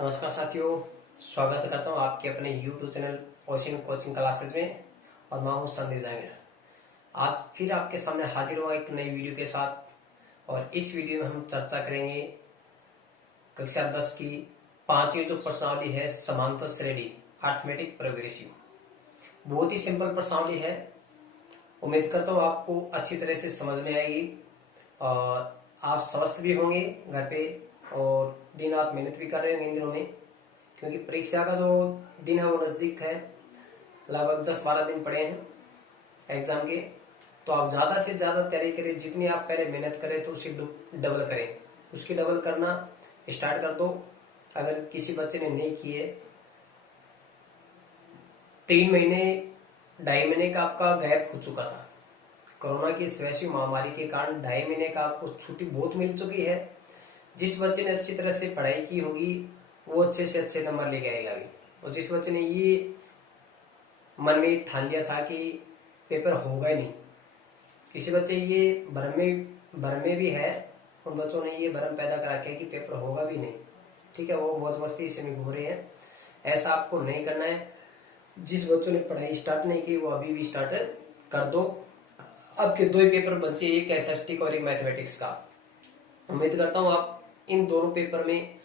नमस्कार साथियों, स्वागत करता हूँ आपके अपने YouTube channel ocean coaching classes में। और मैं हूँ संदीप जांगीर। आज फिर आपके सामने हाजिर हुआ एक नई वीडियो के साथ। और इस वीडियो में हम चर्चा करेंगे कक्षा 10 की पांचवी जो प्रश्नावली है, समांतर श्रेणी अरिथमेटिक प्रोग्रेसिव। बहुत ही सिंपल प्रश्नावली है। उम्मीद करता हूँ आपको अच्छी तरह से समझ में आएगी और आप स्वस्थ भी होंगे घर पे और दिन रात मेहनत भी कर रहे होंगे इन दिनों में, क्योंकि परीक्षा का जो दिन है वो नजदीक है। लगभग 10-12 दिन पड़े हैं एग्जाम के। तो आप ज्यादा से ज्यादा तैयारी करें। जितनी आप पहले मेहनत करें तो उसकी डबल करें। उसकी डबल करना स्टार्ट कर दो। अगर किसी बच्चे ने नहीं किए, 3 महीने 2.5 महीने का आपका गैप हो चुका था। कोरोना की इस वैश्विक महामारी के कारण 2.5 महीने का आपको छुट्टी बहुत मिल चुकी है। जिस बच्चे ने अच्छी तरह से पढ़ाई की होगी वो अच्छे से अच्छे नंबर लेके आएगा अभी। और जिस बच्चे ने ये मन में ठान लिया था कि पेपर होगा ही नहीं, किसी बच्चे ये भ्रम में भी है, उन बच्चों ने ये भ्रम पैदा करा के कि पेपर होगा भी नहीं, ठीक है, वो मौज मस्ती से में घूम रहे हैं। ऐसा आपको नहीं करना है। जिस बच्चों ने पढ़ाई स्टार्ट नहीं की वो अभी भी स्टार्ट कर दो। आपके 2 ही पेपर बचे, एक एसएसटी का और एक मैथमेटिक्स का। उम्मीद करता हूँ आप इन दोनों पेपर में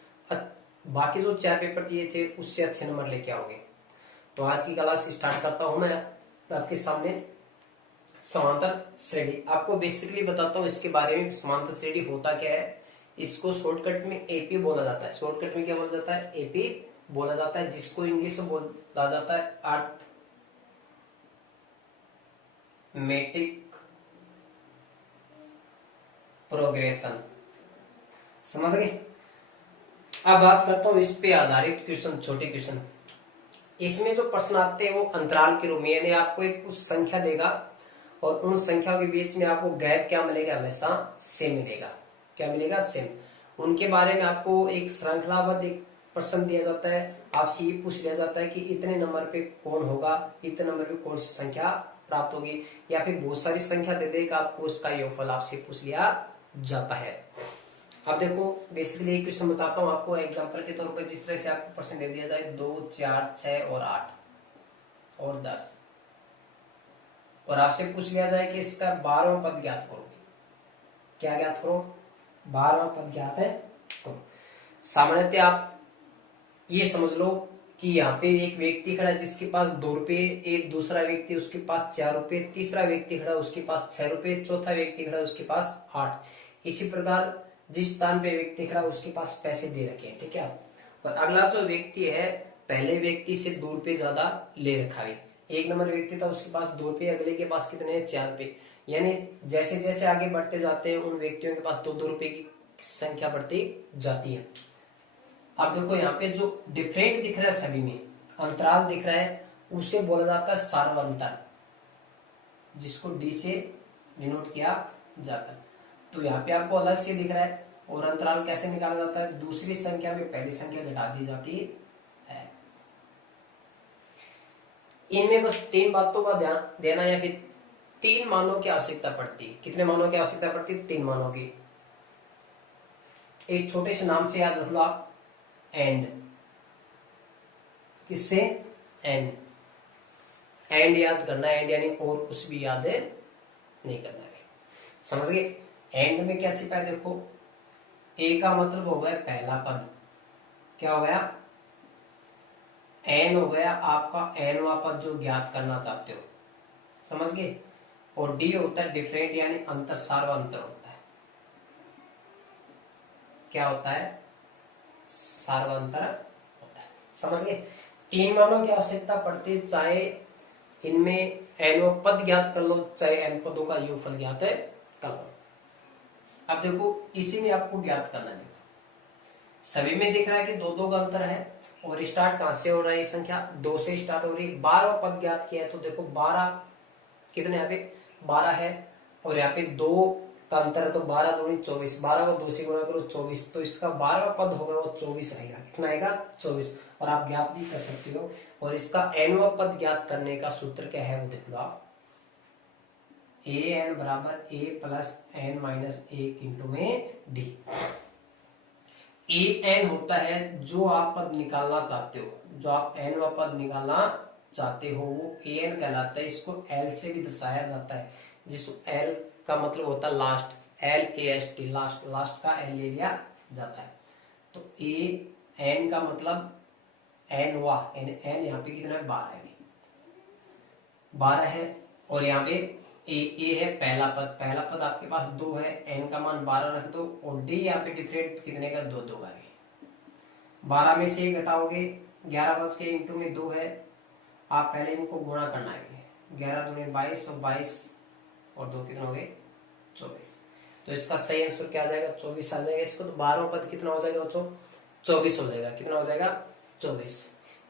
बाकी जो 4 पेपर दिए थे उससे अच्छे नंबर लेके आओगे। तो आज की क्लास स्टार्ट करता हूं मैं आपके सामने समांतर श्रेणी। आपको बेसिकली बताता हूँ इसके बारे में। समांतर श्रेणी होता क्या है, इसको शॉर्टकट में एपी बोला जाता है। शॉर्टकट में क्या बोला जाता है? एपी बोला जाता है, जिसको इंग्लिश में बोला जाता है अरिथमेटिक प्रोग्रेशन। समझ गए? अब बात करता हूं इस पे आधारित क्वेश्चन, छोटे क्वेश्चन। इसमें जो प्रश्न आते हैं वो अंतराल के रूप में, यानी आपको एक कुछ संख्या देगा और उन संख्याओं के बीच में आपको गैप क्या मिलेगा? हमेशा सेम मिलेगा। क्या मिलेगा? सेम। उनके बारे में आपको एक श्रृंखलाबद्ध एक प्रश्न दिया जाता है। आपसे ये पूछ लिया जाता है कि इतने नंबर पे कौन होगा, इतने नंबर पे कौन सी संख्या प्राप्त होगी, या फिर बहुत सारी संख्या दे देगा आपको, उसका योगफल आपसे पूछ लिया जाता है। अब देखो, बेसिकली एक क्वेश्चन बताता हूँ आपको एग्जांपल के तौर पर। जिस तरह से आपको प्रश्न दे दिया जाए 2, 4, 6 और 8 और 10, और आपसे पूछ लिया जाए कि इसका 12वां पद ज्ञात करो। क्या ज्ञात करो? 12वां पद ज्ञात है करो। सामान्यतः आप ये समझ लो कि यहाँ पे एक व्यक्ति खड़ा है जिसके पास 2 रुपए, एक दूसरा व्यक्ति उसके पास 4 रुपए, तीसरा व्यक्ति खड़ा उसके पास 6 रुपए, चौथा व्यक्ति खड़ा उसके पास 8। इसी प्रकार जिस स्थान पे व्यक्ति खड़ा उसके पास पैसे दे रखे हैं, ठीक है। और अगला जो व्यक्ति है पहले व्यक्ति से 2 रुपए ज्यादा ले रखा है। 1 नंबर व्यक्ति था उसके पास 2 रुपए, अगले के पास कितने हैं? 4 रुपए। यानी जैसे जैसे आगे बढ़ते जाते हैं उन व्यक्तियों के पास 2-2 रुपए की संख्या बढ़ती जाती है। अब देखो यहाँ पे जो डिफरेंट दिख रहा है, सभी में अंतराल दिख रहा है, उसे बोला जाता है सार्वंतर, जिसको डी से डिनोट किया जाता है। तो यहाँ पे आपको अलग से दिख रहा है। और अंतराल कैसे निकाला जाता है? दूसरी संख्या में पहली संख्या घटा दी जाती है। इनमें बस 3 बातों का ध्यान देना, या फिर 3 मानों की आवश्यकता पड़ती है। कितने मानों की आवश्यकता पड़ती है? 3 मानों की। एक छोटे से नाम से याद रख लो आप, एंड। किससे? एंड। एंड याद करना है, एंड यानी और कुछ भी याद नहीं करना है। समझ गए? एंड में क्या छिपा है? देखो, ए का मतलब हो गया पहला पद। क्या हो गया? एन हो गया आपका एनवा पद जो ज्ञात करना चाहते हो। समझ गए? और डी होता है डिफरेंट, यानी अंतर, सार्वंतर होता है। क्या होता है? सार्वंतर होता है। समझ गए? 3 मानों की आवश्यकता पड़ती है, चाहे इनमें एन पद ज्ञात कर लो, चाहे एन पदों का योगफल ज्ञात कर लो। अब देखो, इसी में आपको ज्ञात करना है। सभी में दिख रहा है कि 2-2 का अंतर है। और स्टार्ट कहां से हो रहा है? ये संख्या 2 से स्टार्ट हो रही है। 12वां पद ज्ञात किया है, तो देखो 12 कितने यहाँ पे? 12 है। और यहाँ पे 2 का अंतर है, तो 12 दूनी 24। 12 को 2 से गुणा करो 24, तो इसका 12वां पद होगा वो 24 आएगा। कितना आएगा? 24। और आप ज्ञात भी कर सकते हो। और इसका एनवा पद ज्ञात करने का सूत्र क्या है वो देख लो आप। ए एन बराबर ए प्लस एन माइनस 1 इंटू में डी। ए एन होता है जो आप पद निकालना चाहते हो, जो आप एन व पद निकालना चाहते हो वो ए एन कहलाता है। इसको एल से भी दर्शाया जाता है, जिसको एल का मतलब होता है last, L A S T, last, last का एल ले लिया जाता है। तो ए एन का मतलब एन वा, एन यहाँ पे कितना है 12 है, 12 है। और यहाँ पे ए है पहला पद, पहला पद आपके पास 2 है, एन का मान 12 रख दो, और डी यहाँ पे डिफरेंट कितने का 2 2 का है। 12 में से घटाओगे 11 बच के इंटू में 2 है, आप पहले इनको गुणा करना है, 11 दूनी 22 और 22 और 2 कितना हो गए 24। तो इसका सही आंसर क्या आ जाएगा 24 आ जाएगा। इसको तो 12वां पद कितना हो जाएगा बच्चों 24 हो जाएगा, कितना हो जाएगा 24।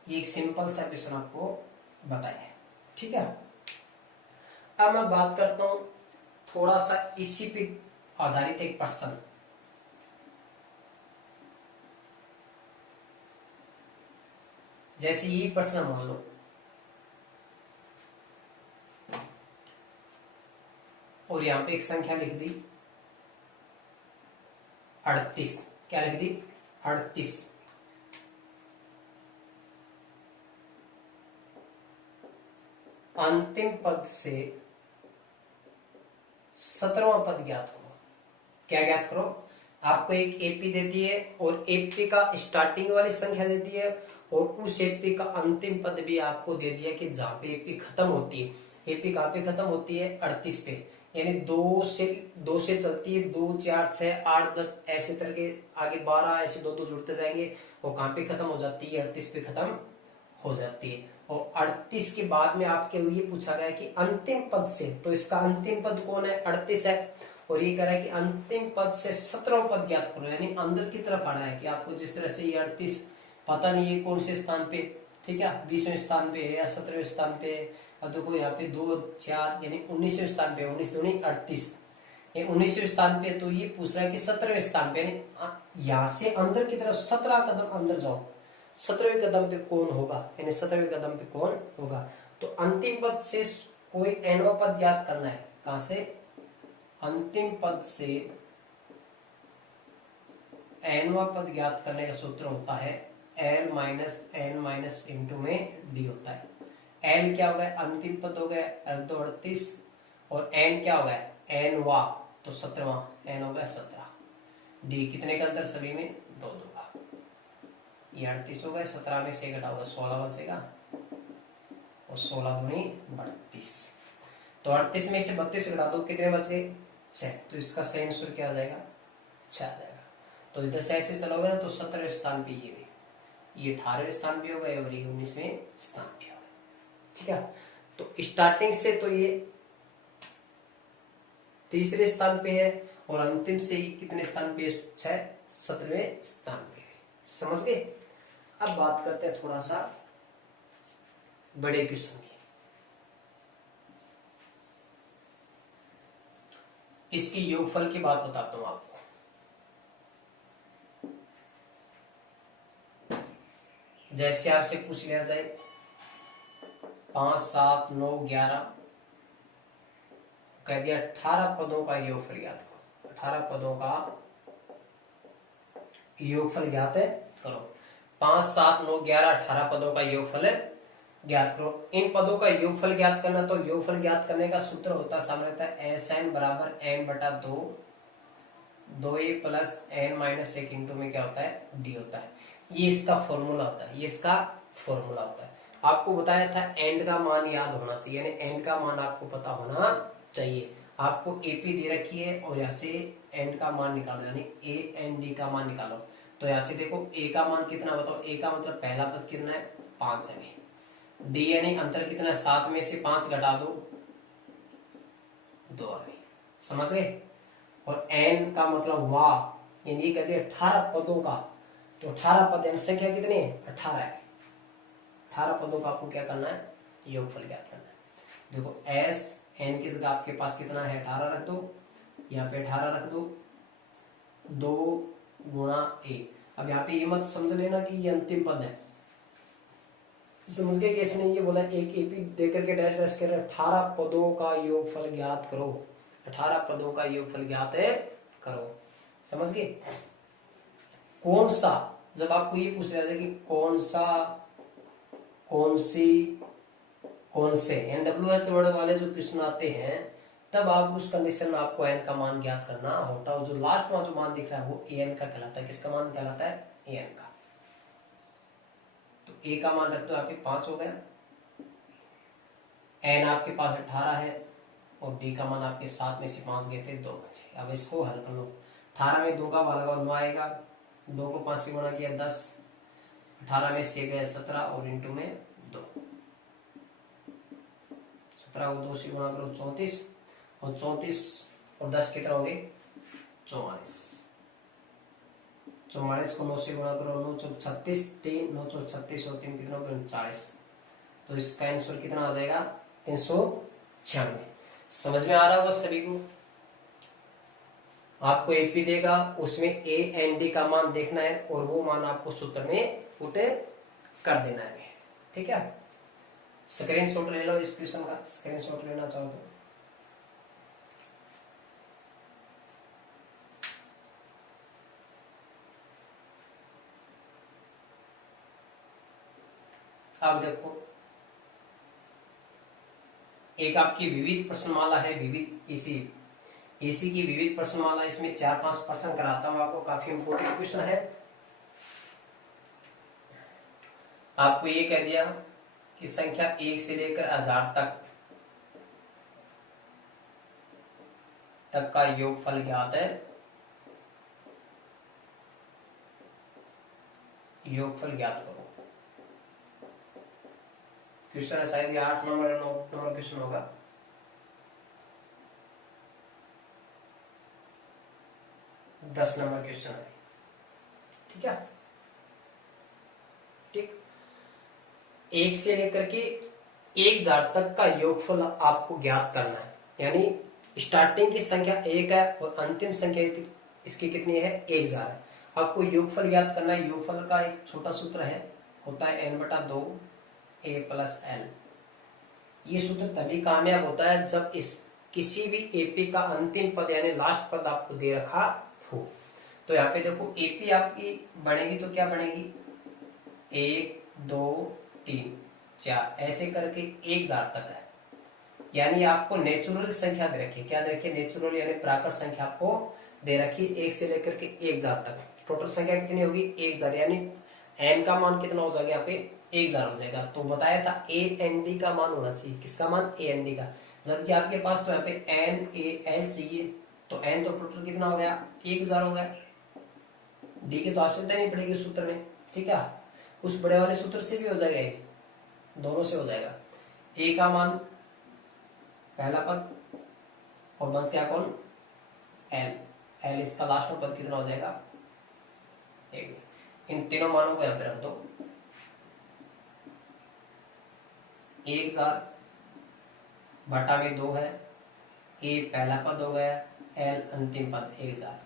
ये एक सिंपल सा क्वेश्चन आपको बताया है, ठीक है। अब मैं बात करता हूं थोड़ा सा इसी पे आधारित एक प्रश्न। जैसे ये प्रश्न मान लो, और यहां पे एक संख्या लिख दी 38, क्या लिख दी 38। अंतिम पद से 17वां पद ज्ञात करो। क्या ज्ञात करो, आपको एक एपी देती है और एपी का स्टार्टिंग वाली संख्या देती है, और उस एपी का अंतिम पद भी आपको दे दिया कि जहां पे एपी खत्म होती है। एपी कहां पे खत्म होती है 38 पे, यानी 2 से चलती है, 2 4 6 8 10 ऐसे तरह के आगे 12 ऐसे 2 2 जुड़ते जाएंगे, वो कहां पे खत्म हो जाती है 38 पे खत्म हो जाती है। और 38 के बाद में आपके ये पूछा गया कि अंतिम पद से, तो इसका अंतिम पद कौन है 38 है, और ये कह रहा है कि अंतिम पद से 17वां पद ज्ञात करो, यानी अंदर की तरफ आना है कि आपको जिस तरह से ये 38 पता नहीं है कौन से स्थान पे, ठीक है 20वें स्थान पे है या 17वें स्थान पे है। अब देखो यहाँ पे 2 4 यानी 19वें स्थान पे, 19 दूनी 38, ये 19वें स्थान पे, तो ये पूछ रहा है कि 17वें स्थान पे, यानी यहाँ से अंदर की तरफ 17 कदम अंदर जाओ, 17वें कदम पे कौन होगा, यानी 17वें कदम पे कौन होगा। तो अंतिम पद से कोई एनवा पद ज्ञात करना है, कहां से अंतिम पद से एनवा पद ज्ञात करने का सूत्र होता है L minus N minus into में डी होता है। एल क्या हो गया अंतिम पद हो गया 38, और एन क्या हो गया एन वा, तो 17वां, एन हो गया 17, डी कितने का अंतर सभी में 2 2 का, ये 38 हो गया, 17 में से घटाओगे 16 बचेगा, और 16 दूनी 32, तो 38 में से 32 घटा दो कितने बचे 6, तो इसका सही आंसर क्या आ जाएगा 6 आ जाएगा। तो इधर से ऐसे चलोगे ना तो 17वें स्थान पे ये 18वें स्थान पे होगा और ये 19वें स्थान पे होगा, ठीक है। तो स्टार्टिंग से तो ये तीसरे स्थान पे है, और अंतिम से ही कितने स्थान पे 6, 17वें स्थान पे है, समझ गए। अब बात करते हैं थोड़ा सा बड़े क्वेश्चन की। इसकी योगफल की बात बताता हूं आपको। जैसे आपसे पूछ लिया जाए 5 7 9 11, कह दिया 18 पदों का योगफल ज्ञात करो, 18 पदों का योगफल ज्ञात है करो। 5 7 9 11 18 पदों का योगफल ज्ञात करो। इन पदों का योगफल ज्ञात करना, तो योगफल ज्ञात करने का सूत्र होता है सामान्यतः एस एन बराबर एन बटा 2, 2a plus N minus 1 into में क्या होता है डी होता है। ये इसका फॉर्मूला होता है, ये इसका फॉर्मूला होता है। आपको बताया था एंड का मान याद होना चाहिए, यानी एंड का मान आपको पता होना चाहिए। आपको एपी दे रखी है और यहाँ से एंड का मान निकालो, यानी ए एन डी का मान निकालो। तो यहाँ से देखो ए का मान कितना बताओ, ए का मतलब पहला पद कितना है 5 है, डी यानी अंतर कितना है 7 में से 5 घटा दो 2 है, समझ गए। और एन का मतलब वाह, यानी कहते हैं 18 पदों का, तो 18 पद यानी संख्या कितनी है 18 है, 18 पदों का आपको क्या करना है योगफल ज्ञात करना है। देखो एस एन की जगह आपके पास कितना है 18 रख दो, यहाँ पे 18 रख दो, 2 गुणा ए। अब यहाँ पे ये मत समझ लेना कि ये अंतिम पद है, समझ गए कि इसने ये बोला एक एपी देकर के डैश डैश कर 18 पदों का योगफल ज्ञात करो, 18 पदों का योगफल ज्ञात है करो, समझ गए। कौन सा, जब आपको ये पूछ रहा था कि कौन सा, कौन सी, कौन से, NWH वर्ड वाले जो क्वेश्चन आते हैं, तब आप उस कंडीशन में आपको एन का मान ज्ञात करना होता है। जो लास्ट में जो मान दिख रहा है वो एन का कहलाता है। किसका मान कहलाता है? एन का। तो ए का मान रख दो यहाँ पे 5 हो गया, एन आपके पास 18 है और डी का मान आपके 7 में से 5 गए थे, 2 बचे। अब इसको हल कर लो। 18 में 2 का भाग 9 आएगा, 2 को 5 से गुणा किया 10, 18 में से गए 17 और इंटू में 2, 17 को 2 से गुणा करो 34 और 34 और 10 कितना हो गए? 44। 44 को 9 से गुणा करो, 9 चौक 36, 3 9 चौक 36 और 3 कितना हो गया? 39। तो इसका आंसर कितना आ जाएगा? 396। समझ में आ रहा होगा सभी को? आपको एपी देगा, उसमें ए एन डी का मान देखना है और वो मान आपको सूत्र में पुट कर देना है। ठीक है, स्क्रीनशॉट ले लो इस क्वेश्चन का, स्क्रीनशॉट लेना चाहो तो। अब देखो, एक आपकी विविध प्रश्नमाला है, विविध एसी की विविध प्रश्नमाला। इसमें 4-5 प्रश्न कराता हूं आपको, काफी इंपोर्टेंट क्वेश्चन है। आपको ये कह दिया कि संख्या 1 से लेकर 1000 तक का योगफल ज्ञात है। योगफल ज्ञात करो। क्वेश्चन है शायद ये 8 नंबर या 9 नंबर क्वेश्चन होगा। दस नंबर क्वेश्चन है। ठीक है, ठीक। 1 से लेकर के 1000 तक का योगफल आपको ज्ञात करना है। यानी स्टार्टिंग की संख्या 1 है और अंतिम संख्या इसकी कितनी है? 1000 है। आपको योगफल ज्ञात करना है। योगफल का एक छोटा सूत्र है, होता है n/2 a + l। ये सूत्र तभी कामयाब होता है जब इस किसी भी एपी का अंतिम पद यानी लास्ट पद आपको दे रखा हो। तो यहाँ पे देखो, एपी आपकी बनेगी तो क्या बनेगी? 1 2 3 4 ऐसे करके 1000 तक है। यानी आपको नेचुरल संख्या दे रखी है। क्या दे रखी है? नेचुरल यानी प्राकृत संख्या आपको दे रखी है 1 से लेकर के 1000 तक। टोटल संख्या कितनी होगी? 1000। यानी एन का मान कितना हो जाएगा? यहाँ पे 1000 हो जाएगा। तो बताया था ए एन डी का मान होना चाहिए। किसका मान? ए एन डी का। जबकि आपके पास तो यहाँ पे एन ए एल चाहिए, तो एन तो टोटल कितना हो गया? 1000 हो गया। डी की तो आवश्यकता नहीं पड़ेगी सूत्र में। ठीक है, उस बड़े वाले सूत्र से भी हो जाएगा, दोनों से हो जाएगा। ए का मान पहला पद और बच गया कौन? एल। एल इसका लास्ट में पद कितना हो जाएगा? 1। इन तीनों मानों को यहां पे रख दो। 1000 बटा में 2 है, ए पहला पद हो गया, एल अंतिम पद 1000।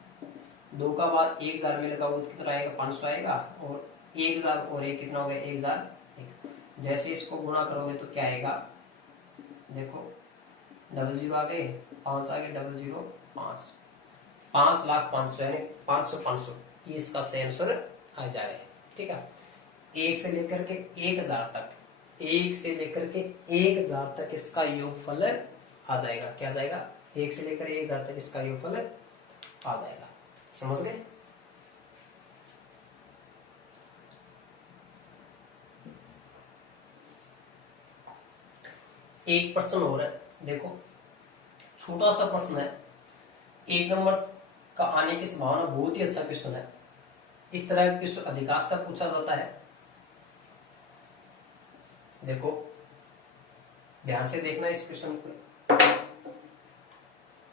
2 का बाद 1000 में लगा वो कितना आएगा? 500 आएगा। और 1000 और 1 कितना हो गया? 1000। जैसे इसको गुणा करोगे तो क्या आएगा? देखो, 00 आ गए, 5 आ गए, 00 5, 5,05,000 यानी 500 ये इसका सही आंसर आ जाए। ठीक है, 1 से लेकर के 1000 तक, 1 से लेकर के 1000 तक इसका योगफल आ जाएगा। क्या जाएगा? 1 से लेकर 1000 तक इसका योगफल आ जाएगा। समझ गए? एक प्रश्न हो रहा है, देखो छोटा सा प्रश्न है, 1 नंबर का आने की संभावना बहुत ही अच्छा क्वेश्चन है। इस तरह का क्वेश्चन अधिकांशतः पूछा जाता है। देखो ध्यान से देखना इस क्वेश्चन को।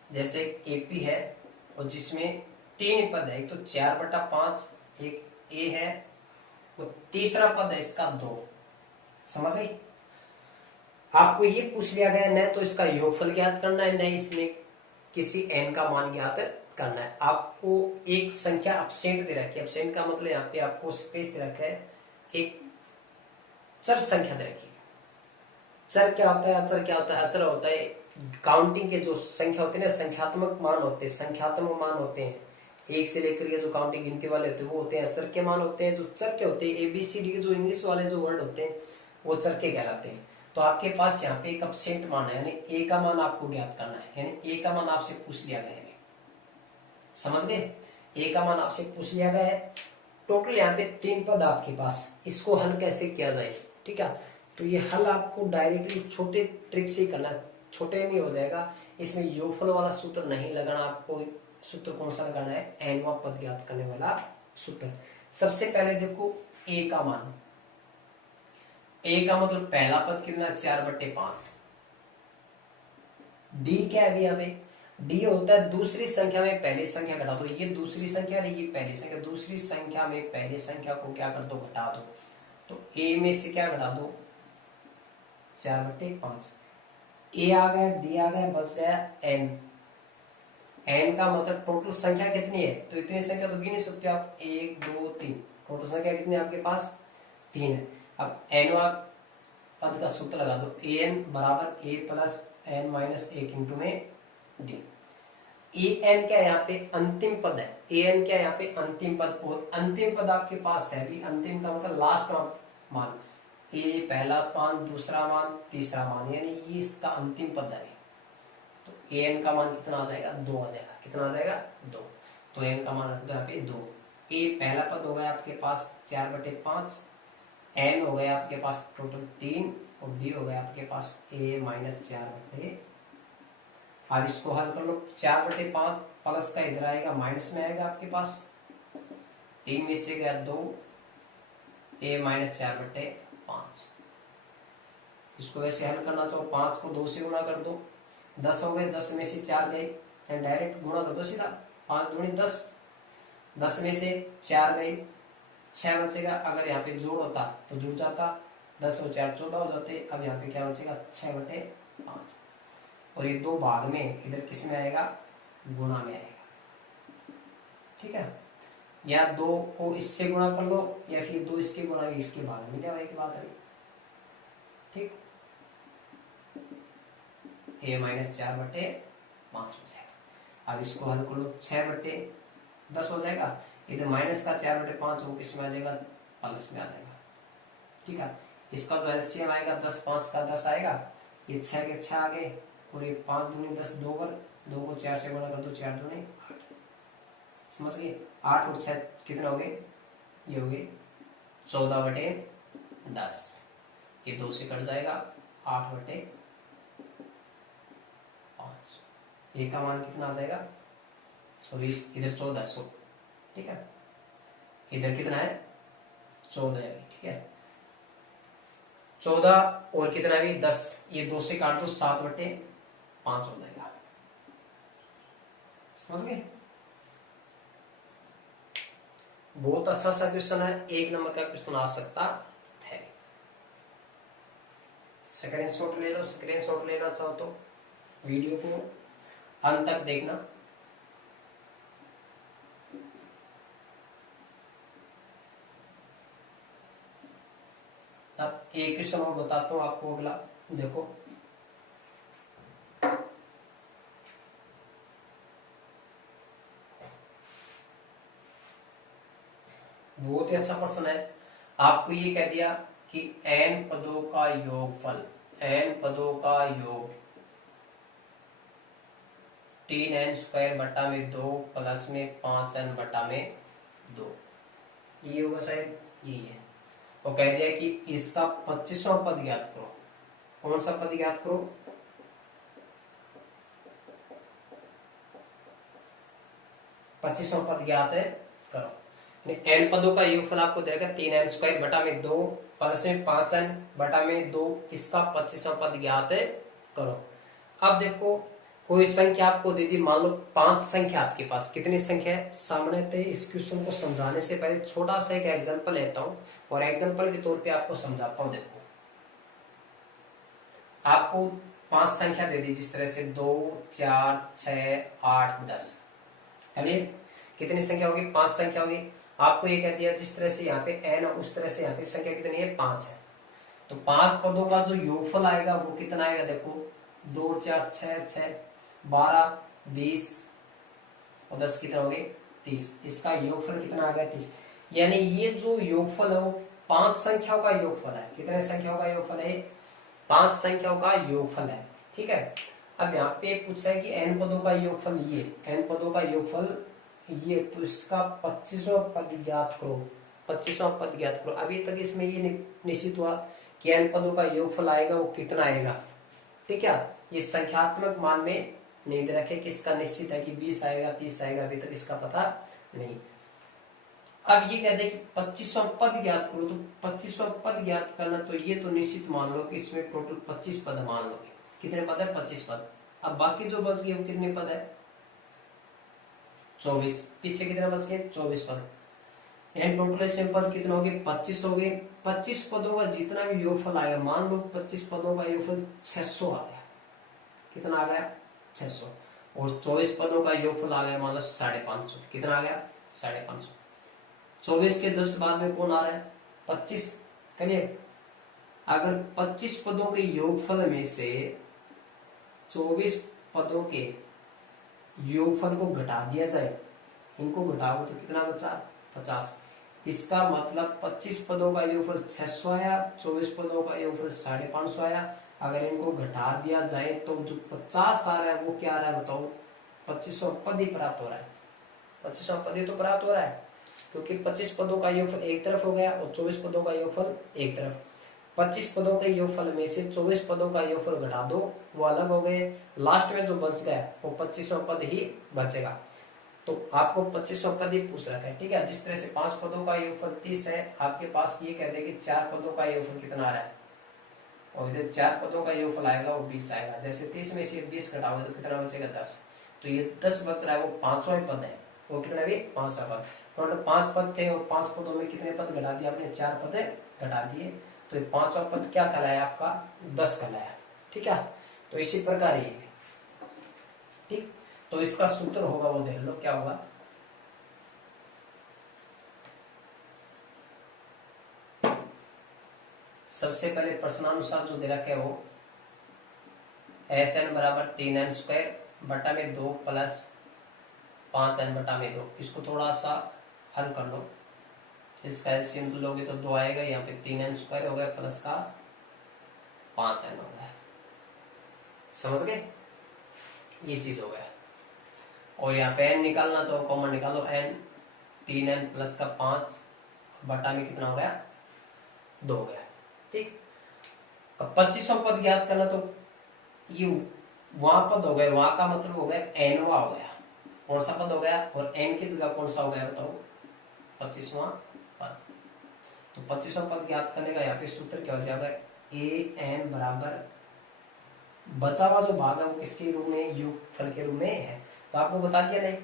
जैसे एपी है और जिसमें 3 पद है, एक तो 4/5, एक ए है और तीसरा पद है इसका 2। समझ गई? आपको ये पूछ लिया गया न तो इसका योगफल ज्ञात करना है, न इसमें किसी एन का मान ज्ञात करना है। आपको एक संख्या अपसेंट दे रखी है। अपसेंट का मतलब यहाँ पे आपको स्पेस दे रखा है, एक चर संख्या दे रखी है। चर क्या होता है? अचर क्या होता है? अचर होता है काउंटिंग के जो संख्या होती है ना, संख्यात्मक मान होते हैं, संख्यात्मक मान होते हैं। एक से लेकर के जो काउंटिंग गिनती वाले होते हैं वो होते हैं अचर के मान होते हैं। जो चर के होते हैं ABCD के जो इंग्लिश वाले जो वर्ड होते हैं वो चर के कहलाते हैं। तो आपके पास यहाँ पे एक अपसेंट मान है, यानी ए का मान आपको ज्ञात करना है, यानी ए का मान आपसे पूछ लिया गया है। समझ गए? ए का मान आपसे पूछ लिया गया है। टोटल यहाँ पे 3 पद आपके पास, इसको हल कैसे किया जाए, ठीक है? तो ये हल आपको डायरेक्टली छोटे ट्रिक से करना, छोटे में हो जाएगा। इसमें योगफल वाला सूत्र नहीं लगाना। आपको सूत्र कौन सा लगाना है? एनवा पद ज्ञात करने वाला सूत्र। सबसे पहले देखो ए का मान, ए का मतलब पहला पद कितना? 4/5। डी क्या है अभी यहाँ पे? डी होता है दूसरी संख्या में पहली संख्या घटा दो। ये दूसरी संख्या है, ये पहली संख्या। दूसरी संख्या में पहली संख्या को क्या कर दो? घटा दो। तो ए में से क्या घटा दो? 4/5। ए आ गया, डी आ गया, बच गया एन। एन का मतलब टोटल संख्या कितनी है? तो इतनी संख्या तो गिन नहीं सकते आप, 1 2 3। टोटल संख्या कितनी है आपके पास? 3 है। अब एनवा पद का सूत्र लगा दो, एन बराबर ए प्लस एन माइनस 1 इंटू में डी। ए एन क्या यहाँ पे? अंतिम पद है। ए एन क्या यहाँ पे? अंतिम पद। और अंतिम पद आपके पास है भी, अंतिम का मतलब लास्ट मान। ए पहला मान, दूसरा मान, तीसरा मान, यानी ये इसका अंतिम पद है। तो ए एन का मान कितना आ जाएगा? 2 आ जाएगा। कितना आ जाएगा? 2। तो एन का मान रख दो यहाँ पे 2। ए पहला पद हो गया आपके पास 4/5, एन हो गया आपके पास टोटल 3, और डी हो गया आपके पास ए माइनस 4/5। अब इसको हल कर लो। 4/5 प्लस का इधर आएगा, माइनस में आएगा आपके पास। 3 में से गया 2, ए माइनस 4/5। इसको वैसे हल करना चाहो 5 को 2 से गुणा कर दो, 10 हो गए। 10 में से 4 गए, डायरेक्ट गुणा कर दो सीधा। 5 दूनी 10, 10 में से 4 गए, 6 बचेगा। अगर यहाँ पे जोड़ होता तो जुड़ जाता, 10 और 4 14 हो जाते। अब यहाँ पे क्या बचेगा? 6/5। और ये 2 भाग में, इधर किस में आएगा? गुणा में आएगा। ठीक है? या 2 को इससे गुणा कर लो, या फिर 2 इसके गुणा इसके भाग में, क्या की बात है? ठीक, ए माइनस 4/5 हो जाएगा। अब इसको हल कर लो, 6/10 हो जाएगा। इधर माइनस का 4/5 वो किस में आ जाएगा? प्लस में आ जाएगा। ठीक है? इसका जो एलसीएम आएगा 10, 5 का 10 आएगा, ये 6 के 6 आ गए, और ये 5 दूनी 10, 2 कर, 2 को 4 से गुणा कर दो, 4 दूनी 8। समझ गए? 8 और 6 कितना हो गए? ये हो गए 14/10। ये 2 से कट जाएगा, 8/5। ए का मान कितना आ जाएगा? सॉरी, इधर 14 है। ठीक है? इधर कितना है? 14 है। ठीक है? 14 और कितना है? 10। ये 2 से काट दो, 7/5 हो जाएगा। समझ गए? बहुत अच्छा सा क्वेश्चन है, 1 नंबर का क्वेश्चन आ सकता है। स्क्रीनशॉट ले लो। स्क्रीनशॉट लेना चाहो तो वीडियो को अंत तक देखना। अब एक क्वेश्चन और बताता हूं आपको, अगला देखो। बहुत ही अच्छा प्रश्न है। आपको ये कह दिया कि n पदों का योगफल, n पदों का योग 3n² / 2 प्लस में 5n/2, ये होगा शायद, यही है। और कह दिया कि इसका 25वां पद ज्ञात करो। कौन सा पद ज्ञात करो? 25वां पद ज्ञात है करो। n पदों का योगफल आपको देगा 3n² / 2 प्लस में 5n/2, इसका 25वां पद ज्ञात है करो। अब देखो, कोई संख्या आपको दे दी, मान लो 5 संख्या आपके पास। कितनी संख्या है? सामान्यतः इस क्वेश्चन को समझाने से पहले छोटा सा एक एग्जांपल लेता हूं, और एग्जांपल के तौर पे आपको समझाता हूं। देखो, आपको 5 संख्या दे दी, जिस तरह से 2 4 6 8 10। चलिए, कितनी संख्या होगी? 5 संख्या होगी। आपको ये कह दिया जिस तरह से यहाँ पे n, उस तरह से यहाँ पे संख्या कितनी है? 5 है। तो 5 पदों का जो योगफल आएगा वो कितना आएगा? देखो, 2 4 6 6 12 20 और 10 कितना हो गए? 30, इसका योगफल कितना आ गया 30। यानी ये जो योगफल है वो 5 संख्याओं का योगफल है। कितने संख्याओं का योगफल है? 5 संख्याओं का योगफल है। ठीक है। अब यहाँ पे पूछा है कि n पदों का योगफल, ये n पदों का योगफल ये, तो इसका 25वां पद ज्ञात करो। 25वां पद ज्ञात करो। अभी तक इसमें ये निश्चित हुआ कि n पदों का योगफल आएगा वो कितना आएगा। ठीक है। ये संख्यात्मक मान में नहीं दे रखे कि इसका निश्चित है कि 20 आएगा 30 आएगा, अभी तक इसका पता नहीं। अब ये कहते हैं कि 25वां पद ज्ञात करो, तो 25वां पद ज्ञात करना, तो ये तो निश्चित मान लो कि इसमें टोटल 25 पद मान लो। कितने पद है? 25 पद। अब बाकी जो बच गए वो कितने पद है? 24। पीछे कितने बच गए? 24 पद। एंड टोटल इसमें पद कितने हो गए? 25 हो गए। 25 पदों का जितना भी योगफल आएगा, मान लो 25 पदों का योगफल 600 आ गया। कितना आ गया? 600। और 24 पदों का योगफल आ गया मान लो 550। कितना आ गया? 550। 24 के जस्ट बाद में कौन आ रहा है? 25। करिए, अगर 25 पदों के योगफल में से 24 पदों के योगफल को घटा दिया जाए, इनको घटाओ तो कितना बचा? 50। इसका मतलब 25 पदों का योगफल 600 आया, 24 पदों का योगफल 550 आया। अगर इनको घटा दिया जाए तो जो 50 आ रहा है वो क्या आ रहा है बताओ? 25वां पद ही प्राप्त हो रहा है। 25वां पद ही तो प्राप्त हो रहा है, क्योंकि 25 पदों का योगफल एक तरफ हो गया और 24 पदों का योगफल एक तरफ। 25 पदों के योगफल में से 24 पदों का योगफल घटा दो, वो अलग हो गए। लास्ट में जो बच गया वो 25वां पद ही बचेगा। तो आपको 25वां पद ही पूछ रखा है। ठीक है। जिस तरह से 5 पदों का योगफल 30 है, आपके पास ये कह दे कि 4 पदों का योगफल कितना आ रहा है, और इधर 4 पदों का योगफल आएगा वो 20 आएगा। जैसे 30 में से 20 घटाओगे तो कितना बचेगा? 10। तो ये 10 बच रहा है, वो 5वां पद है। वो कितना भी? 5वां पद। टोटल 5 पद थे और 5 पदों में कितने पद घटा दिए आपने? 4 पद घटा दिए। तो 5वां पद क्या कहलाया आपका? 10 कहलाया। ठीक है। तो इसी प्रकार ये, ठीक, तो इसका सूत्र होगा वो देख लो क्या होगा। सबसे पहले प्रश्नानुसार जो दे रखे वो SN बराबर 3n² बटा में 2 प्लस 5n बटा में 2। इसको थोड़ा सा हल कर लो। इसका एलसीएम तो लोगे तो 2 आएगा, यहाँ पे 3n² हो गया प्लस का 5n हो गया। समझ गए? ये चीज हो गया। और यहाँ पे n निकालना तो कॉमन निकालो, n 3n प्लस का 5 बटा में कितना हो गया? 2 हो गया। ठीक। अब 25वां पद ज्ञात करना, तो ये वहां पद हो गए, वहां का मतलब हो गया nवा हो गया। कौन सा पद हो गया? और n की जगह कौन सा हो गया बताओ? 25वां पद। तो 25वां पद ज्ञात करने का यहाँ पे सूत्र क्या हो जाएगा? an बराबर बचा हुआ जो भाग है वो किसके रूप में? योगफल के रूप में है। तो आपको बता दिया नहीं,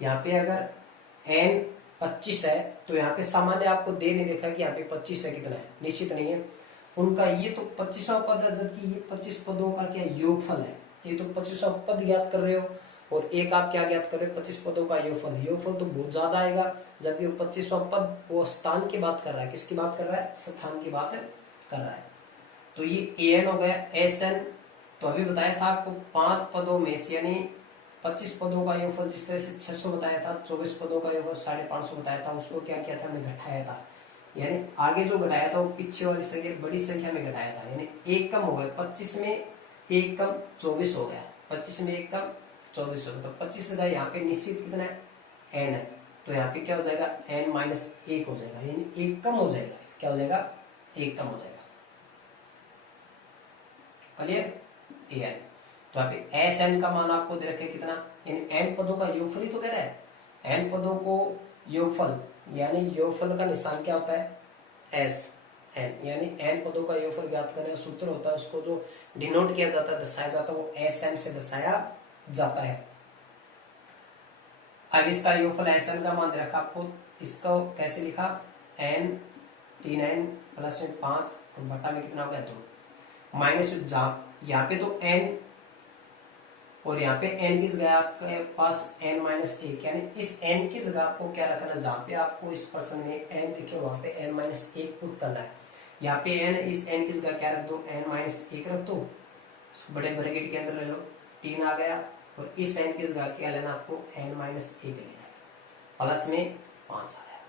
यहाँ पे अगर n 25 है तो यहाँ पे सामान्य आपको दे नहीं देखा कि यहाँ पे 25 है, कितना है निश्चित नहीं है उनका। ये तो 25वां पद है, जबकि ये 25 पदों का क्या योगफल है। ये तो 25वां पद ज्ञात कर रहे हो और एक आप क्या ज्ञात कर रहे हो? 25 पदों का योगफल। योगफल तो बहुत ज्यादा आएगा, जबकि वो 25वां पद वो स्थान की बात कर रहा है। किसकी बात कर रहा है? स्थान की बात कर रहा है। तो ये an हो गया। SN तो अभी बताया था आपको 5 पदों में से, यानी 25 पदों का योगफल जिस तरह से 600 बताया था, 24 पदों का योगफल 550 बताया था, उसको क्या किया था? हमने घटाया था। यानी आगे जो घटाया था वो पीछे वाली संख्या बड़ी संख्या में घटाया था, यानी एक कम हो गया। 25 में एक कम 24 हो गया। 25 में एक कम 24 हो गया। तो 25 का यहाँ पे निश्चित कितना है? n है। तो यहाँ पे क्या हो जाएगा? n माइनस 1 हो जाएगा, यानी एक कम हो जाएगा। क्या हो जाएगा? एक कम हो जाएगा। क्लियर? an तो यहाँ पे SN का मान आपको दे रखे कितना? यानी n पदों का योगफल ही तो कह रहा है। n पदों को योगफल, यानी योगफल का निशान क्या होता है? S n, यानी n पदों का योगफल ज्ञात करने का सूत्र होता है, उसको जो डिनोट किया जाता है, दर्शाया जाता है, वो SN से दर्शाया जाता है। अब इसका योगफल SN का मान दे रखा आपको, इसको कैसे लिखा? n 3n प्लस में 5 और बटा में कितना हो गया? 2 माइनस यहाँ पे तो n और यहाँ पे n की जगह आपके पास n माइनस 1, यानी इस n की जगह आपको क्या रखना? जहाँ पे आपको इस प्रश्न में n दिखे वहां पे n माइनस 1 पुट करना है। यहाँ पे n, इस n की जगह क्या रख दो? n माइनस 1 रख दो, बड़े ब्रैकेट के अंदर ले लो। 3 आ गया और इस n की जगह क्या लेना आपको n माइनस 1 लेना है, प्लस में 5 आ गया,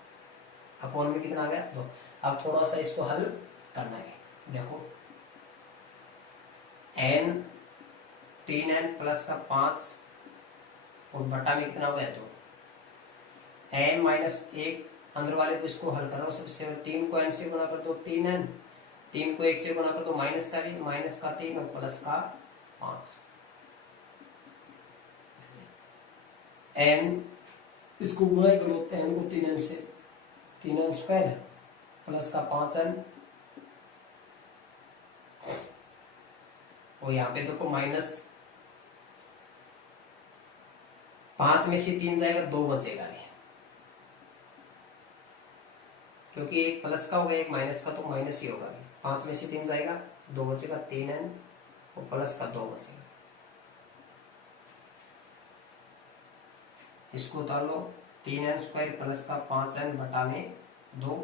अपॉन में कितना आ गया 2। अब थोड़ा सा इसको हल करना है, देखो n 3n प्लस का 5 और बटा में कितना हो गया 2, n माइनस 1 अंदर वाले को इसको हल करो, सबसे 3 को n से गुणा कर दो 3n, 3 को 1 से गुणा कर दो माइनस का 3 और प्लस का 5, n इसको गुणा करो n को 3n से, 3n स्क्वायर प्लस का 5n, और यहाँ पे देखो माइनस 5 में से 3 जाएगा 2 बचेगा भी, क्योंकि एक प्लस का होगा एक माइनस का, तो माइनस ही होगा भी। 5 में से 3 जाएगा 2 बचेगा 3n और प्लस का 2 बचेगा, इसको उतार लो 3n स्क्वायर प्लस का 5n बटा में 2,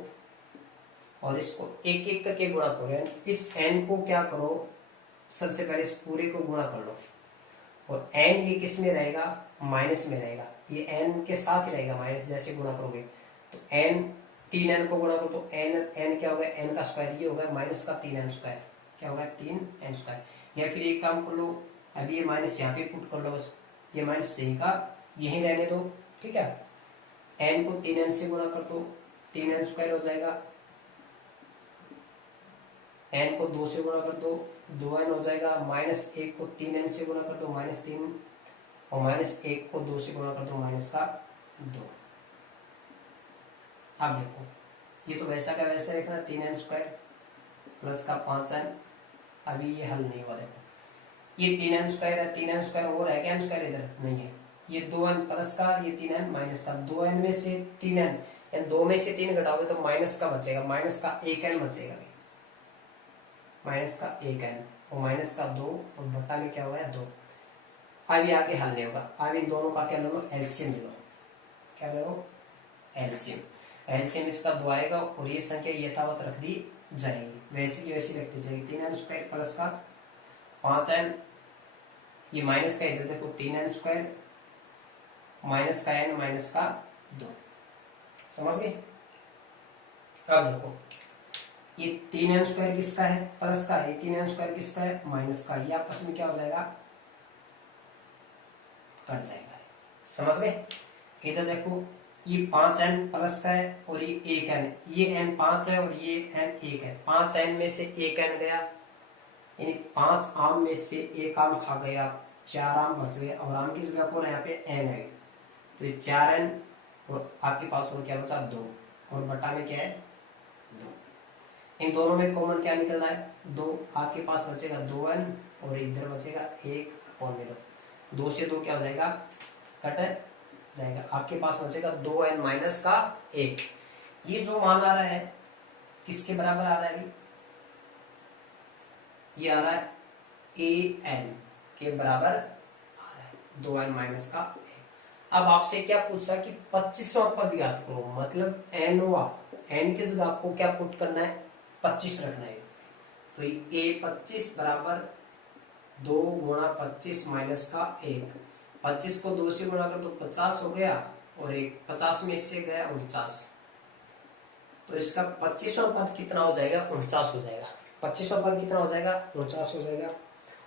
और इसको एक एक करके गुणा करो। इस n को क्या करो, सबसे पहले इस पूरे को गुणा कर लो, और n ये किस में रहेगा, माइनस में रहेगा, ये n के साथ ही रहेगा माइनस, जैसे गुणा करोगे तो n 3n को गुणा करो तो n क्या होगा, n का स्क्वायर ये होगा माइनस का 3n स्क्वायर, क्या होगा 3n स्क्वायर। या फिर एक काम कर लो, अभी ये माइनस यहाँ पे पुट कर लो, बस ये माइनस सही का यही रहने दो, ठीक है। n को 3n से गुणा कर दो 3n स्क्वायर हो जाएगा, n को 2 से गुणा कर दो 2n हो जाएगा, माइनस 1 को 3n से गुणा कर दो -3, और माइनस 1 को 2 से गुणा कर दो माइनस का 2। अब देखो ये तो वैसा का वैसा लिखना 3n स्क्वायर प्लस का 5n, अभी ये हल नहीं हुआ, देखो ये 3n स्क्वायर है, 3n स्क्वायर और है क्या n स्क्वायर इधर नहीं है, ये 2n प्लस का, ये 3n माइनस का, 2n में से 3n, 2 में से 3 घटाओगे तो माइनस का बचेगा, माइनस का 1n बचेगा, माइनस का 1n और माइनस का 2 और बटा में क्या होगा 2। अभी आगे हल नहीं होगा, अब इन दोनों का क्या लो, एलसीएम लो, क्या लो एलसीएम, एलसीएम इसका 2 आएगा और ये संख्या यथावत रख दी जाएगी, वैसे की वैसी रखती जाएगी। 3n स्क्वायर प्लस का 5n, ये माइनस का इधर देखो 3n स्क्वायर माइनस का n माइनस का 2, समझ गए। अब देखो ये 3n स्क्वायर किसका है, प्लस का, ये 3n स्क्वायर किसका है, माइनस का, ये आपस में क्या हो जाएगा, कट जाएगा, समझ गए। इधर देखो ये 5n प्लस का है और ये 1n, ये n 5 है और ये n 1 है, 5n में से 1n गया, यानी 5 आम में से 1 आम खा गया, 4 आम बच गए, और आम की जगह पर यहाँ पे n है, तो ये 4n और आपके पास और क्या बचा 2, और बटा में क्या है 2। इन दोनों में कॉमन क्या निकलना है 2, आपके पास बचेगा 2n और इधर बचेगा 1 अपॉन में 2 से 2 क्या हो जाएगा, कट जाएगा, आपके पास बचेगा 2n माइनस का 1। ये जो मान आ रहा है किसके बराबर आ रहा है, ये आ रहा है an के बराबर आ रहा है 2n माइनस का 1। अब आपसे क्या पूछा कि 25वां पद ज्ञात करो, मतलब n की जगह आपको क्या पुट करना है 25 रखना है, तो ये a25 बराबर 2 गुणा 25 माइनस का 1, 25 को 2 से गुणा कर तो 50 हो गया, और एक 50 में से गया 49, तो इसका 25वां पद कितना हो जाएगा 49 हो जाएगा, 25वां पद कितना हो जाएगा 49 हो जाएगा।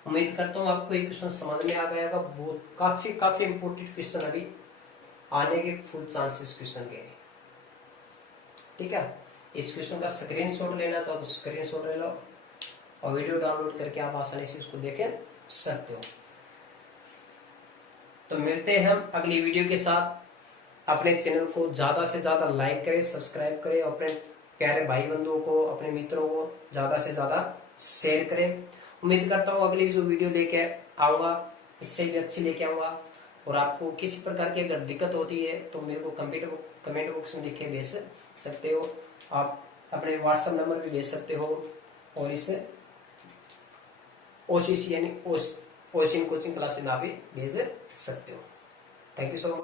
उम्मीद करता हूँ आपको ये क्वेश्चन समझ में आ गया होगा, बहुत काफी इंपोर्टेंट क्वेश्चन अभी आने के फुल चांसेस क्वेश्चन के, ठीक है। इस क्वेश्चन का स्क्रीनशॉट लेना चाहो तो स्क्रीनशॉट ले लो, और वीडियो डाउनलोड करके आप आसानी से उसको देख सकते हो। तो मिलते हैं हम अगली वीडियो के साथ। अपने चैनल को ज्यादा से ज्यादा लाइक करें, सब्सक्राइब करें, अपने प्यारे भाई बंधुओं को, अपने मित्रों को ज्यादा से ज्यादा शेयर करें। उम्मीद करता हूँ अगली जो वीडियो लेके आऊंगा इससे भी अच्छी लेके आऊंगा, और आपको किसी प्रकार की अगर दिक्कत होती है तो मेरे को कमेंट बॉक्स में लिख के भेज सकते हो, आप अपने व्हाट्सएप नंबर भी भेज सकते हो, और इसे OCC यानी ओशियन कोचिंग क्लासेस में आप भी भेज सकते हो। Thank you so much.